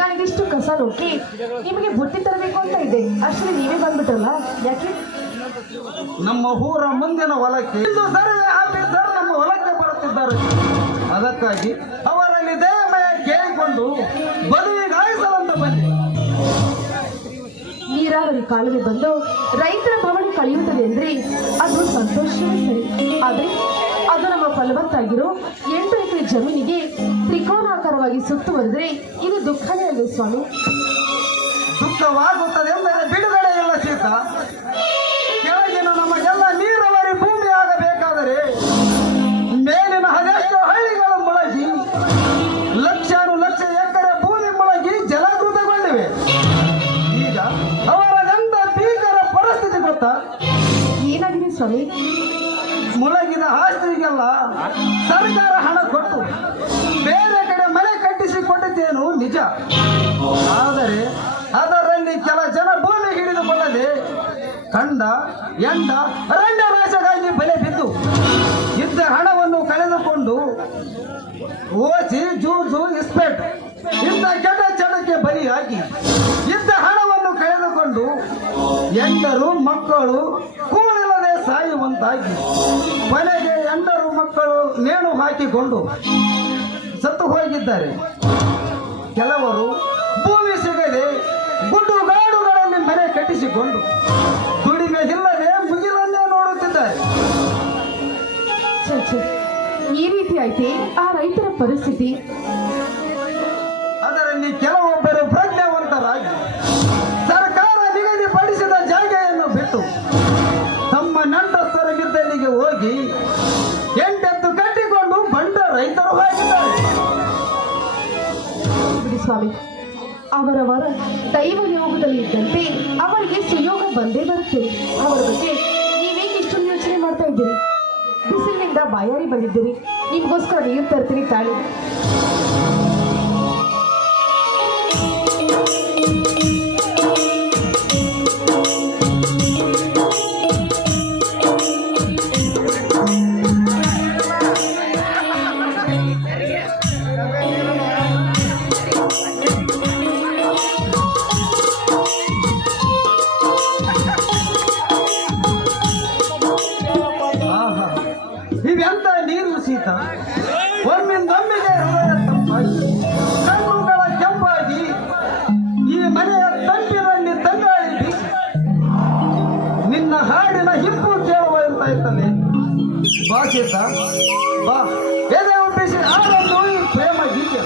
ನಾನಿದಿಷ್ಟು ಕಸ ನೋಡ್ಲಿ ನಿಮಗೆ ಬುಟ್ಟಿ ತರಬೇಕು ಅಂತ ಇದ್ದೆ, ಅಷ್ಟೇ ನೀವೇ ಬಂದ್ಬಿಟ್ರಲ್ಲ, ಯಾಕೆ? ನಮ್ಮ ಊರ ಮುಂದಿನ ಹೊಲಕ್ಕೆ ಇಂದು ಸರ್ವೆ ಆಫೀಸರ್ ನಮ್ಮ ಹೊಲಕ್ಕೆ ಬರುತ್ತಿದ್ದಾರೆ. ಅದಕ್ಕಾಗಿ ಅವರಲ್ಲಿ ದಯಮಯ ಕೇಳಿಕೊಂಡು ಬದುವಿಗಾಯಿಸಲಂತ ಬಂದೆ. ನೀರಾವರಿ ಕಾಲುವೆ ಬಂದು ರೈತರ ಬವಣೆ ಕಳೆಯುತ್ತದೆ ಅಂದ್ರೆ ಅದು ಸಂತೋಷವೇ ಸರಿ. ಆದ್ರೆ ಅದು ನಮ್ಮ ಫಲವತ್ತಾಗಿರೋ 8 ಎಕರೆ ಜಮೀನಿಗೆ ತ್ರಿಕೋನಾಕಾರವಾಗಿ ಸುತ್ತುವರೆದ್ರೆ ಇದು ದುಃಖನೇ ಅಲ್ವೇ ಸ್ವಾಮಿ? ದುಃಖವಾಗುತ್ತದೆ ಎಂದರೆ ಬಿಡುಗಡೆ ಇಲ್ಲ ಸೀತಾ. ಕೆಳಗಿನ ನಮಗೆಲ್ಲ ನೀರಾವರಿ ಭೂಮಿ ಆಗಬೇಕಾದರೆ ಮೇಲಿನ ಅದೆಷ್ಟೋ ಹಳ್ಳಿಗಳು ಮುಳಗಿ ಲಕ್ಷಾನು ಲಕ್ಷ ಎಕರೆ ಭೂಮಿ ಮುಳಗಿ ಜಲಾವೃತಗೊಂಡಿವೆ. ಈಗ ಅವರದೆಂತ ಭೀಕರ ಪರಿಸ್ಥಿತಿ ಗೊತ್ತಾ? ಏನಾಗಿದೆ ಸ್ವಾಮಿ? ಮುಳಗಿದ ಆಸ್ತಿಗೆಲ್ಲ ಸರ್ಕಾರ ಹಣ ಕೊಟ್ಟು ಬೇರೆ ಕಡೆ ಮನೆ ಕಟ್ಟಿಸಿಕೊಂಡಿದ್ದೇನು ನಿಜ. ಆದರೆ ಅದರಲ್ಲಿ ಕೆಲ ಜನ ಭೂಮಿ ಹಿಡಿದುಕೊಳ್ಳದೆ ಕಂಡ ಎಂಡ ಅರಣ್ಯ ನಾಶಕ್ಕಾಗಿ ಬಲೆ ಬಿದ್ದು ಇದ್ದ ಹಣವನ್ನು ಕಳೆದುಕೊಂಡು ಓಚಿ ಜೂಜು ಇಸ್ಪೇಟ್ ಇಂಥ ಕೆಟ್ಟ ಚಟಕ್ಕೆ ಬಲಿಯಾಗಿ ಇದ್ದ ಹಣವನ್ನು ಕಳೆದುಕೊಂಡು ಎಂಡರು ಮಕ್ಕಳು ಕೂಲಿಲ್ಲದೆ ಸಾಯುವಂತಾಗಿ ಕೊನೆಗೆ ಎಂಡರು ಮಕ್ಕಳು ನೇಣು ಹಾಕಿಕೊಂಡು ಸತ್ತು ಹೋಗಿದ್ದಾರೆ. ಕೆಲವರು ಭೂಮಿ ಸಿಗದೆ ಗುಡ್ಡುಗಾಡುಗಳಲ್ಲಿ ಮನೆ ಕಟ್ಟಿಸಿಕೊಂಡು ದುಡಿಮೆ ಇಲ್ಲದೆ ಮುಗಿಲನ್ನೇ ನೋಡುತ್ತಿದ್ದಾರೆ. ಈ ರೀತಿ ಐತೆ ಆ ರೈತರ ಪರಿಸ್ಥಿತಿ. ಅದರಲ್ಲಿ ಕೆಲವೊಬ್ಬರು ಪ್ರಜ್ಞಾವಂತರಾಗಿ ಸರ್ಕಾರ ನಿಗದಿಪಡಿಸಿದ ಜಾಗೆಯನ್ನು ಬಿಟ್ಟು ತಮ್ಮ ನಂಟಸ್ಥರಿದ್ದಲ್ಲಿಗೆ ಹೋಗಿ ಎಂಟೆತ್ತು ಕಟ್ಟಿಕೊಂಡು ಬಂಡ ರೈತರು ಆಗಿದ್ದಾರೆ. ಸ್ವಾಮಿ, ಅವರವರ ದೈವ ಯೋಗದಲ್ಲಿ ಇದ್ದಂತೆ ಅವರಿಗೆ ಸುಯೋಗ ಬಂದೇ ಬರುತ್ತೆ. ಅವರ ಬಗ್ಗೆ ನೀವೇಗೆ ಇಷ್ಟೊಂದು ಯೋಚನೆ ಮಾಡ್ತಾ ಇದ್ದೀರಿ? ಬಿಸಿಲಿನಿಂದ ಬಾಯಾರಿ ಬಂದಿದ್ದೀರಿ, ನಿಮ್ಗೋಸ್ಕರ ನೀರು ತರ್ತೀನಿ ತಾಳಿ. ಇವೆಂತ ನೀರು ಸೀತ, ಒಮ್ಮಿಂದೊಮ್ಮಿಗೆ ಹೃದಯ ತಂಪಾಗಿ ಕಣ್ಣುಗಳ ಕೆಂಪಾಗಿ ಈ ಮನೆಯ ತಂಪಿನಲ್ಲಿ ತಂಗಾಳಿ ಬೀಸಿ ನಿನ್ನ ಹಾಡಿನ ಹಿಪ್ಪು ಕೇಳುವಂತಾಯ್ತದೆ. ಬಾ ಸೀತ ಬಾ, ಎದೆ ಒಪ್ಪಿಸಿ ಆಡಲು ಈ ಪ್ರೇಮ ಗೀತೆ.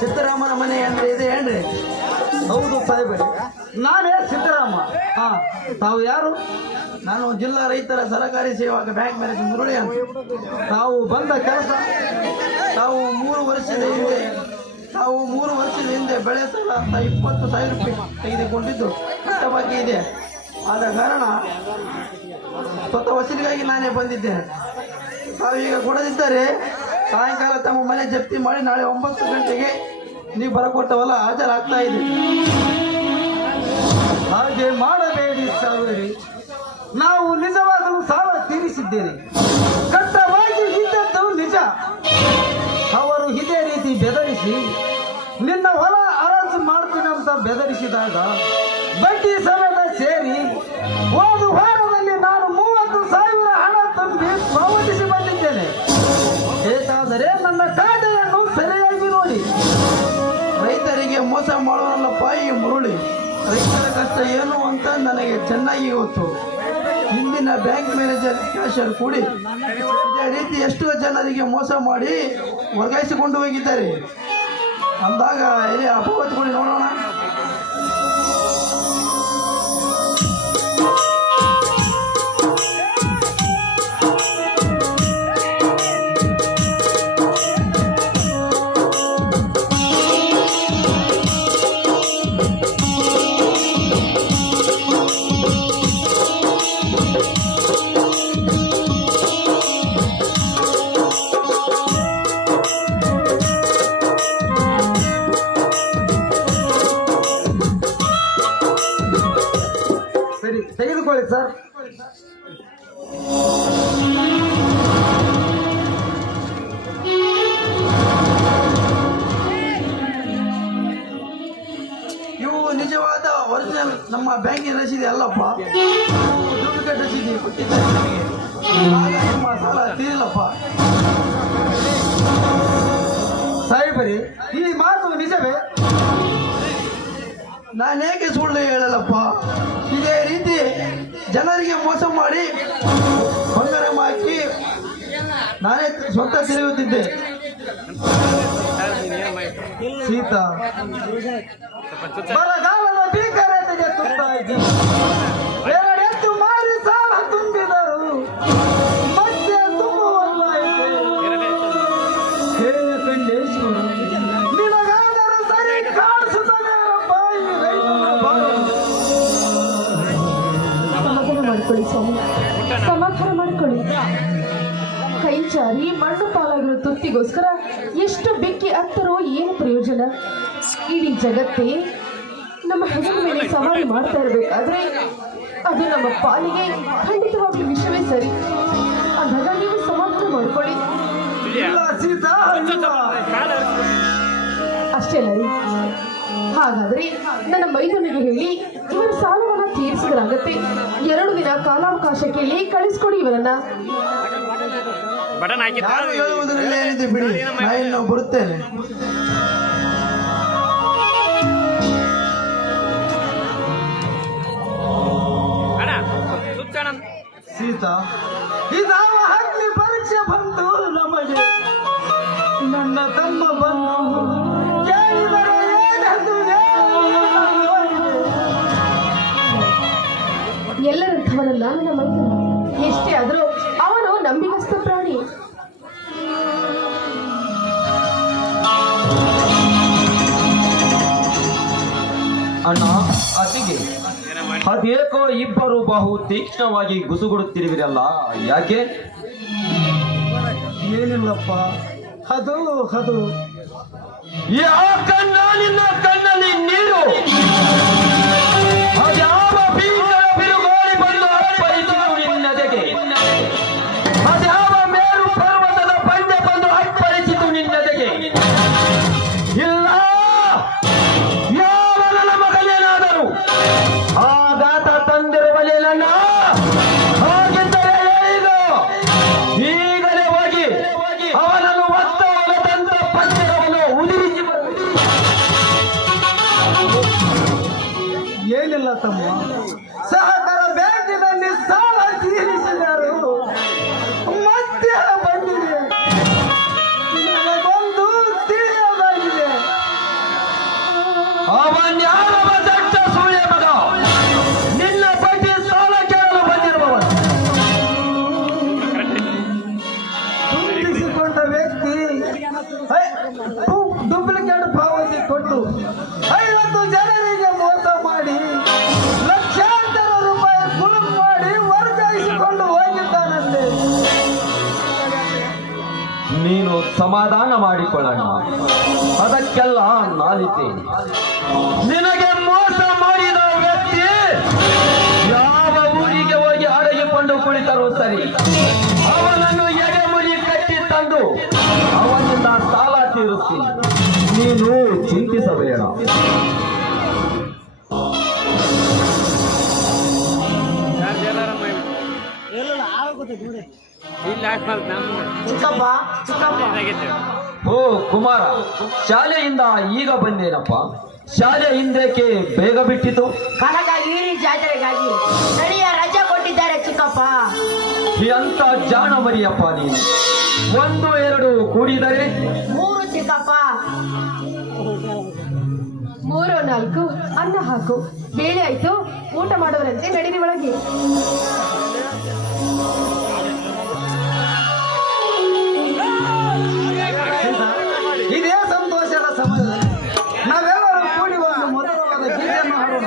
ಸಿದ್ದರಾಮನ ಮನೆ ಅಂದ್ರೆ ಇದೆ ಏನ್ರಿ? ಹೌದು ಸಾಹೇಬರೇ, ನಾನೇ ಸಿದ್ದರಾಮ. ಹಾ, ತಾವು ಯಾರು? ನಾನು ಜಿಲ್ಲಾ ರೈತರ ಸಹಕಾರಿ ಸೇವಕ ಬ್ಯಾಂಕ್ ಮ್ಯಾನೇಜರ್ ಮುರಳಿ ಅಂತ. ತಾವು ಬಂದ ಕೆಲಸ, ತಾವು 3 ವರ್ಷದ ಹಿಂದೆ ಬೆಳೆ ಸಾಲ ಅಂತ 20,000 ರೂಪಾಯಿ ತೆಗೆದುಕೊಂಡಿದ್ದು ಬಾಕಿ ಇದೆ. ಆದ ಕಾರಣ ಸ್ವತಃ ವಸೂಲಿಗಾಗಿ ನಾನೇ ಬಂದಿದ್ದೇನೆ. ತಾವೀಗ ಕೊಡದಿದ್ದರೆ ಸಾಯಂಕಾಲ ತಮ್ಮ ಮನೆ ಜಪ್ತಿ ಮಾಡಿ ನಾಳೆ 9 ಗಂಟೆಗೆ ನೀವು ಬರಕೊಟ್ಟವಲ್ಲ ಹಾಜರಾಗ್ತಾ ಇದೆ. ಹಾಗೆ ಮಾಡಬೇಡಿ ಸಾವರಿ. ನಾವು ನಿಜವಾಗಲೂ ಸಾಲ ತೀರಿಸಿದ್ದೇನೆ. ಕಟ್ಟವಾಗಿ ಇದ್ದದ್ದು ನಿಜ. ಅವರು ಇದೇ ರೀತಿ ಬೆದರಿಸಿ ನಿನ್ನ ಹೊಲ ಹರಾಜು ಮಾಡ್ತೀನಂತ ಬೆದರಿಸಿದಾಗ ಬಡ್ಡಿ ಸಮೇತ ಸೇರಿ ಒಂದು ವಾರದಲ್ಲಿ ನಾನು 30,000 ಹಣ ತುಂಬಿ ಪಾವತಿಸಿ ಬಂದಿದ್ದೇನೆ. ಬೇಕಾದರೆ ನನ್ನ ಖಾತೆಯನ್ನು ಸರಿಯಾಗಿ ನೋಡಿ. ರೈತರಿಗೆ ಮೋಸ ಮಾಡುವಲ್ಲಪ್ಪ ಈ ಮುರುಳಿ. ರೈತರ ಕಷ್ಟ ಏನು ಅಂತ ನನಗೆ ಚೆನ್ನಾಗಿ ಗೊತ್ತು. ಹಿಂದಿನ ಬ್ಯಾಂಕ್ ಮ್ಯಾನೇಜರ್ ಕ್ಯಾಶರ್ ಕೂಡಿ ಇದೇ ರೀತಿ ಎಷ್ಟೋ ಜನರಿಗೆ ಮೋಸ ಮಾಡಿ ವರ್ಗಾಯಿಸಿಕೊಂಡು ಹೋಗಿದ್ದಾರೆ. ಅಂದಾಗ ಎಲ್ಲಿ ಅಪವಾದ ಕೊಡಿ ನೋಡೋಣ. ಸರಿ, ತೆಗೆದುಕೊಳ್ಳಿ ಸರ್. ಇವು ನಿಜವಾದ ಒರಿಜಿನಲ್ ನಮ್ಮ ಬ್ಯಾಂಕಿನ ರಸೀದಿ ಅಲ್ಲಪ್ಪ. ಡೂಪ್ಲಿಕೇಟ್ ರಸೀದಿ ಕೊಟ್ಟಿದ್ದಾರೆ ನನಗೆ. ಆಗ ನಿಮ್ಮ ಸಾಲ ತೀರಿಲ್ಲಪ್ಪ. ಸಾಹೇಬರಿ, ಈ ಮಾತು ನಿಜವೇ? ನಾನೇಕೆ ಸುಳ್ಳು ಹೇಳಲ್ಲಪ್ಪ. ಇದೇ ರೀತಿ ಜನರಿಗೆ ಮೋಸ ಮಾಡಿ ಬಂಗಾರ ಹಾಕಿ ನಾನೇ ಸ್ವತಃ ತಿರುಗುತ್ತಿದ್ದೆ. ಸೀತಾ, ಬರಗಾಲದ ಭೀಕರತೆಗೆ ತುತ್ತಾಗಿ 2 ಎತ್ತು ಮಾರಿ ಸಾಲ ತುಂಬಿದರು. ಮತ್ತೆ ತುಂಬುವಲ್ಲಾಯಿತೆ ಹೇ ಕಂಡೇಶ್ವರ, ನಿನಗಾದರೂ ಸರಿ ಕಾಣಿಸುತ್ತದೆ ಬಾಯಿ ರೈತನ ಬಾಯಿ. ಸಮಾಧಾನ ಮಾಡ್ಕೊಳ್ಳಿ ಸ್ವಾಮಿ, ಸಮಾಧಾನ ಮಾಡ್ಕೊಳ್ಳಿ. ಕೈ ಚಾರಿ ಮಣ್ಣು ಪಾಲಾಗಿರೋ ತುತ್ತಿಗೋಸ್ಕರ ಎಷ್ಟು ಬೆಕ್ಕಿ ಹತ್ತರೋ ಏನು ಪ್ರಯೋಜನ? ಇಡೀ ಜಗತ್ತೇ ನಮ್ಮ ಹೆಗಲ ಮೇಲೆ ಸವಾರಿ ಮಾಡ್ತಾ ಇರಬೇಕಾದ್ರೆ ಅದು ನಮ್ಮ ಪಾಲಿಗೆ ಖಂಡಿತವಾಗ್ಲೂ ವಿಷಯವೇ ಸರಿ. ಅಂದಾಗ ನೀವು ಸಮಾಧಾನ ಮಾಡ್ಕೊಳ್ಳಿ. ಇಲ್ಲ ಸೀತಾ, ಇಲ್ಲ. ಅಷ್ಟೇ ಅಲ್ಲ ರೀ. ಹಾಗಾದ್ರೆ ನನ್ನ ಮೈದುನಿಗೆ ಹೇಳಿ ಇವರ ಸಾಲವನ್ನ ತೀರಿಸಿದ್ರಾಗತ್ತೆ. 2 ದಿನ ಕಾಲಾವಕಾಶ ಕೇಳಿ ಕಳಿಸ್ಕೊಡಿ ಇವರನ್ನ. ನಾನು ಹೇಳುವುದರಲ್ಲಿ ಏನಿದೆ ಬಿಡಿ, ನಾ ಇನ್ನು ಬರುತ್ತೇನೆ. ಸೀತಾ, ಇದಾವ ಅಗ್ನಿ ಪರೀಕ್ಷೆ ಬಂತು ನಮಗೆ. ನನ್ನ ತಮ್ಮ ಬಂದು ಕೇಳಿದರೆ ಏನೆಂದು ಎಲ್ಲರಂಥವನಲ್ಲ ನನ್ನ ಮೈದುನ. ಎಷ್ಟೇ ಆದ್ರೂ ಅವನು ನಂಬಿಗಸ್ತ ಪ್ರಾಣಿ. ಅಣ್ಣ, ಅತಿಗೆ ಅದೇಕೋ ಇಬ್ಬರು ಬಹು ತೀಕ್ಷ್ಣವಾಗಿ ಗುಸುಗುಡುತ್ತಿರುವಿರಲ್ಲ, ಯಾಕೆ? ಏನಿಲ್ಲಪ್ಪ, ಅದು ಯಾಕನ್ನ ನಿನ್ನ ಕಣ್ಣಲ್ಲಿ ನೀರು? ಅದ್ಯಾವ ಬೀಜದ ಬಿರುಗಾಳಿ ಬಂದು ಅಪ್ಪಳಿಸಿತು ನಿನ್ನದೆಗೆ? ಅದ್ಯಾವ ಮೇರು ಪರ್ವತದ ಬಂಡೆ ಬಂದು ಅಪ್ಪಳಿಸಿತು ನಿನ್ನದೆಗೆ? ಇಲ್ಲ, ಯಾವ ನನ್ನ ಮಗನೇನ ತಮ್ಮ. ಸಹಕಾರ ಬ್ಯಾಂಕಿನಲ್ಲಿ ಸಾಲ ತೀರಿಸಿದರು, ಮತ್ತೆ ಬಂದಿದೆ. ನನಗೊಂದು ತಿಳಿಯದಾಗಿದೆ. ಅವನ್ಯಾರವ ದಟ್ಟ ಸುಳ್ಳೆ ಮಗ, ನಿನ್ನ ಬಗ್ಗೆ ಸಾಲ ಕೇಳಲು ಬಂದಿರುವವನು. ತುಂಬಿಸಿಕೊಂಡ ವ್ಯಕ್ತಿ ಡೂಪ್ಲಿಕೇಟ್ ಪಾವತಿ ಕೊಟ್ಟು 50 ಜನರಿಗೆ ಮೋಸ ಮಾಡಿ ಲಕ್ಷಾಂತರ ರೂಪಾಯಿ ಗುಳುಂ ಮಾಡಿ ವರ್ಗಾಯಿಸಿಕೊಂಡು ಹೋಗಿದ್ದಾನಂತೆ. ನೀನು ಸಮಾಧಾನ ಮಾಡಿಕೊಳ್ಳೋಣ, ಅದಕ್ಕೆಲ್ಲ ನಾಲಿದ್ದೇನೆ. ನಿನಗೆ ಮೋಸ ಮಾಡಿದ ವ್ಯಕ್ತಿ ಯಾವ ಊರಿಗೆ ಹೋಗಿ ಅಡಗಿಕೊಂಡು ಕುಳಿತರೂ ಸರಿ, ಅವನನ್ನು ಎಡೆಮುರಿ ಕಟ್ಟಿ ತಂದು ಅವನಿಂದ ಸಾಲ ತೀರುತ್ತೀನಿ. ನೀನು ಚಿಂತಿಸಬೇಡ. ಚಿಕ್ಕಪ್ಪ ಚಿಕ್ಕಪ್ಪ ಓ ಕುಮಾರ, ಶಾಲೆಯಿಂದ ಈಗ ಬಂದೇನಪ್ಪ. ಶಾಲೆ ಹಿಂದೇಕೆ ಬೇಗ ಬಿಟ್ಟಿತು? ಕನಕಗಿರಿ ಜಾತ್ರೆಗಾಗಿ ಸ್ಥಳೀಯ ರಜೆ ಕೊಟ್ಟಿದ್ದಾರೆ ಚಿಕ್ಕಪ್ಪ. ಎಂತ ಜಾಣ ಮರಿಯಪ್ಪ ನೀನು. 1 2 ಕೂಡಿದರೆ 3 ಚಿಕ್ಕಪ್ಪ. 3 4 ಅನ್ನ ಹಾಕು. ಬೇಳೆ ಆಯ್ತು, ಊಟ ಮಾಡೋರಂತೆ ನಡೀರಿ ಒಳಗೆ. ಇದೇ ಸಂತೋಷದ ಸಮಯದಲ್ಲಿ ನಾವೆಲ್ಲರೂ ಕೂಡಿ ಒಂದು ಮಧುರವಾದ ಗೀತೆಯನ್ನು ಹಾಡೋಣ.